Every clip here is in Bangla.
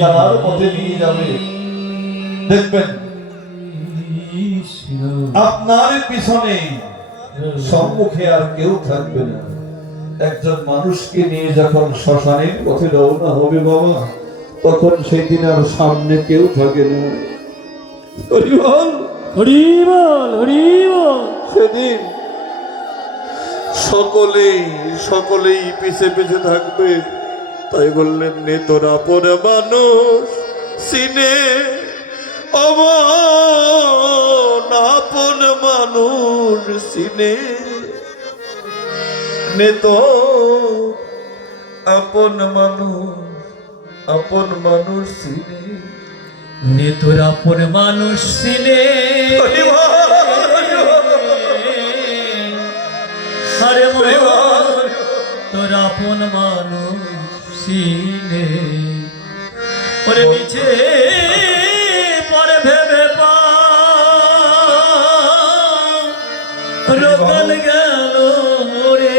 জানার পথে নিয়ে যাবে। দেখবেন আপনার পিছনে সম্মুখে আর কেউ থাকবে না। একজন মানুষকে নিয়ে যখন শ্মশানের পথে রওনা হবে বাবা, তখন সেই দিন আর সামনে কেউ থাকে না। হরি বল, হরি বল, হরি বল। সেদিন সকলেই পিছে পিছে থাকবে। তাই বললেন, নে তোরা পরে মানুষ সিনে আপন মানুষ সিনে, নে তো আপন মানুষ সিনে। নে তোর আপন মানুষ ছিলে, আরে তোর আপন মানুষ ছিলে। ওরে নিচে পরে ভেবে পা রোকন গেল রে।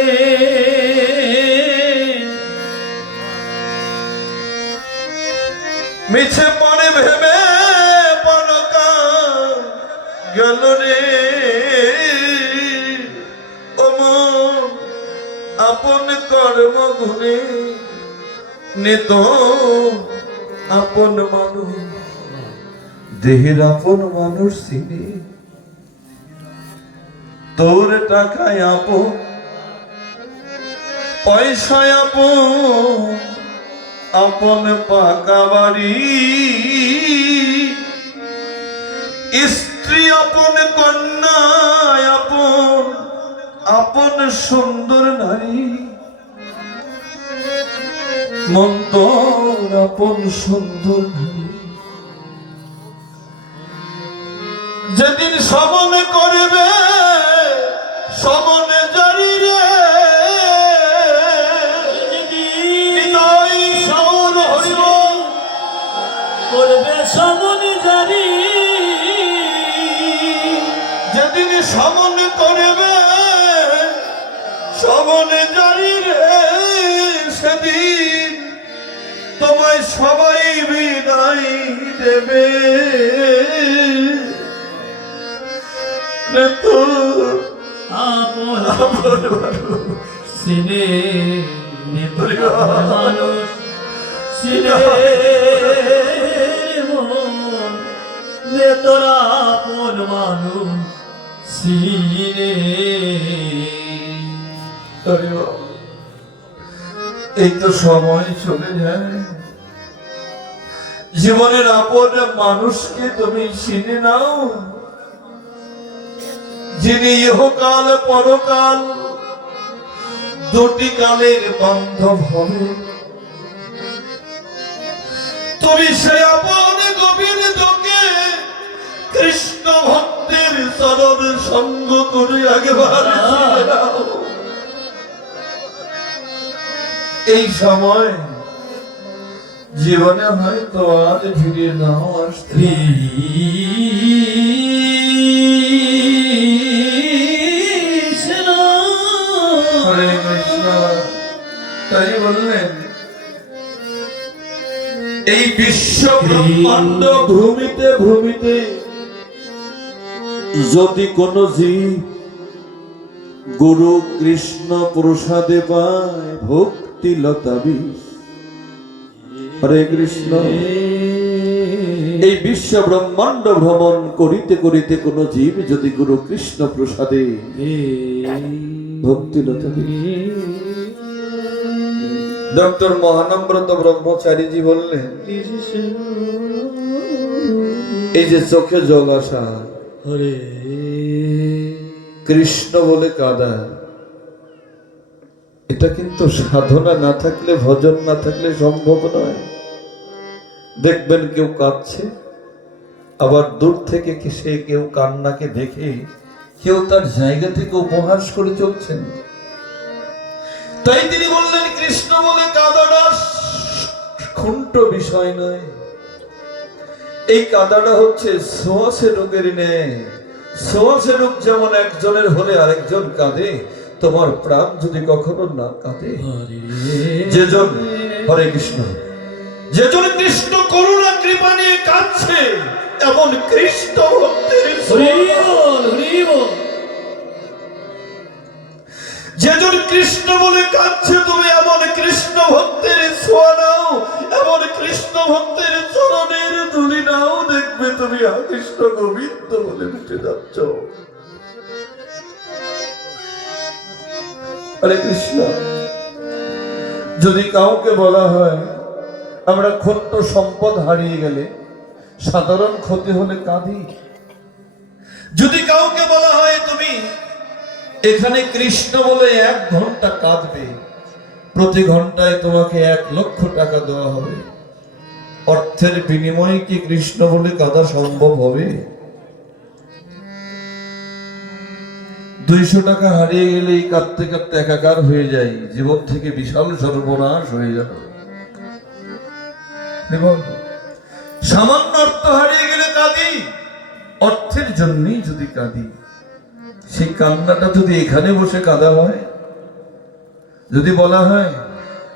মিছে পরে ভেবে পরকা গেল রে। আপন কর্ম গুণে নিত আপন মানুষ, দেহের আপন মানুষ চিনি। তোর টাকায় আপন, পয়সায় আপন পাকা বাড়ি, স্ত্রী আপন, কন্যা আপন সুন্দর নারী, মন্তর আপন সুন্দর নারী। যেদিন সমনে করবে সমনে জারি রে, করবে সমনে জারি। যেদিন সমনে করবে সমনে জারি রে, সেদিন তোমায় সবাই বিদায় দেবে। আপন সিনে মানুষ সিনে নে তোরা আপন মানুষ সিনে। এই তো সময় চলে যায়, জীবনের আপন মানুষকে তুমি চিনে নাও, যিনি ইহকাল পরকাল দুটি কালের বান্ধব হবে। তুমি সে আপন গভীর দুঃখে কৃষ্ণ ভক্তের চরণ সঙ্গ করে আগেবার চিনে নাও। এই সময় জীবনে হয়তো আর ফিরে নাও আসতে। হরে কৃষ্ণ। তাই বললেন, এই বিশ্ব ব্রহ্মাণ্ড ভূমিতে যদি কোন জীব গুরু কৃষ্ণ প্রসাদে পায় ভক্তি লতা বিষ। হরে কৃষ্ণ। এই বিশ্ব ব্রহ্মাণ্ড ভ্রমণ করিতে করিতে কোন জীব যদি গুরু কৃষ্ণ প্রসাদে ভক্তি লতা বিষ। ডক্টর মহানম্রত ব্রহ্মচারীজি বললেন, এই যে চোখে জল আসা, হরে কৃষ্ণ বলে কাঁদা, এটা কিন্তু সাধনা না থাকলে, ভজন না থাকলে সম্ভব নয়। দেখবেন কেউ কাঁদছে, আবার দূর থেকে সে কেউ কান্নাকে দেখে কেউ তার জায়গা থেকে উপহাস করে চলছেন। তাই তিনি বললেন, কৃষ্ণ বলে কাঁদাটা খুন্ট বিষয় নয়। এই কাঁদাটা হচ্ছে ছোঁয়াশে রোগের ন্যায়। ছোঁয়াশে রোগ যেমন একজনের হলে আরেকজন কাঁদে, তোমার প্রাণ যদি কখনো না কাঁদে, যেজন হরে কৃষ্ণ যেজন কৃষ্ণ করুণা কৃপা নিয়ে কাঁদছে এমন কৃষ্ণ ভক্তের হরি বল, হরি বল। যেজন কৃষ্ণ বলে কাঁদছে তুমি এমন কৃষ্ণ ভক্তের ছোঁয়া নাও, এমন কৃষ্ণ ভক্তের চরণের ধুলি নাও, দেখবে তুমি কৃষ্ণ গোবিন্দ বলে উঠে যাচ্ছ। হরে কৃষ্ণ। যদি কাউকে বলা হয় আমরা ক্ষুদ্র সম্পদ হারিয়ে গেলে সাধারণ ক্ষতি হলে কাঁদি, যদি কাউকে বলা হয় তুমি এখানে কৃষ্ণ বলে 1 ঘন্টা কাঁদবে, প্রতি ঘন্টায় তোমাকে 1 লক্ষ টাকা দেওয়া হবে, অর্থের বিনিময়ে কি কৃষ্ণ বলে কাঁদা সম্ভব হবে? 200 টাকা হারিয়ে গেলেই কাঁদতে কাঁদতে একাকার হয়ে যায়, জীবন থেকে বিশাল সর্বনাশ হয়ে যাবে। সামান্য অর্থ হারিয়ে গেলে কাঁদি, অর্থের জন্যই যদি কাঁদি, সেই কান্নাটা যদি এখানে বসে কাঁদা হয়, যদি বলা হয়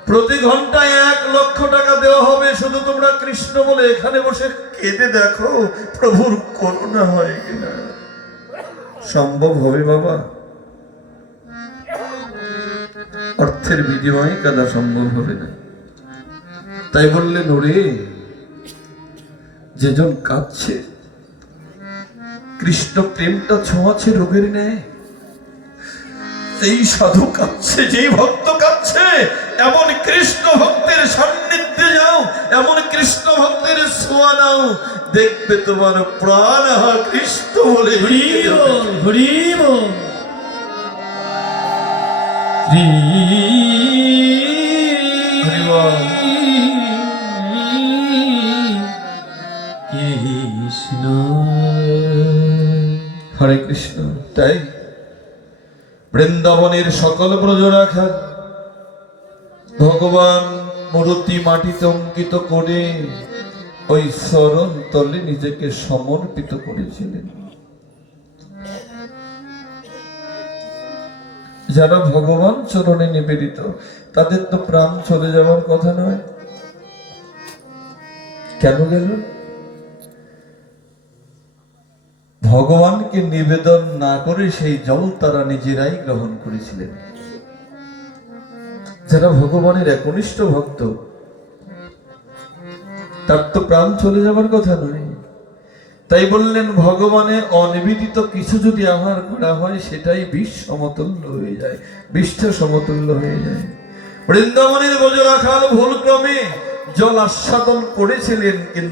প্রতি ঘন্টায় 1 লক্ষ টাকা দেওয়া হবে, শুধু তোমরা কৃষ্ণ বলে এখানে বসে কেঁদে দেখো প্রভুর করুণা হয় কিনা, সম্ভব হবে বাবা? অর্থের বিনিময়ে কাঁদা সম্ভব হবে না। তাই বললেন ওরে যেজন কাঁদছে, কৃষ্ণ প্রেমটা ছোঁয়াছে রোগের ন্যায়, যেই সাধু কাঁদছে, যেই ভক্ত কাঁদছে, এমন কৃষ্ণ ভক্তের সান্নিধ্যে যাও, এমন কৃষ্ণ ভক্তের ছোঁয়া নাও, দেখবে তোমার প্রাণ কৃষ্ণ বলে হরি বল, হরি বল। কৃষ্ণ হরে কৃষ্ণ। তাই বৃন্দাবনের সকল ব্রজরা খান ভগবান মূর্তি মাটিতে অঙ্কিত করে ওই চরণ তলে নিজেকে সমর্পিত করেছিলেন। যারা ভগবান চরণে নিবেদিত তাদের তো প্রাণ চলে যাওয়ার কথা নয়। কেন গেল? ভগবানকে নিবেদন না করে সেই জল তারা নিজেরাই গ্রহণ করেছিলেন। যারা ভগবানের একনিষ্ঠ ভক্ত তার তো প্রাণ চলে যাবার কথা নয়। তাই বললেন ভগবানে অনিবেদিত কিছু যদি আহার করা হয় সেটাই বিষ সমতুল্য হয়ে যায়, বিষ্ঠা সমতুল্য হয়ে যায়। বৃন্দাবনের ব্রজরাখাল ভুল ক্রমে জল আস্বাদন করেছিলেন, কিন্তু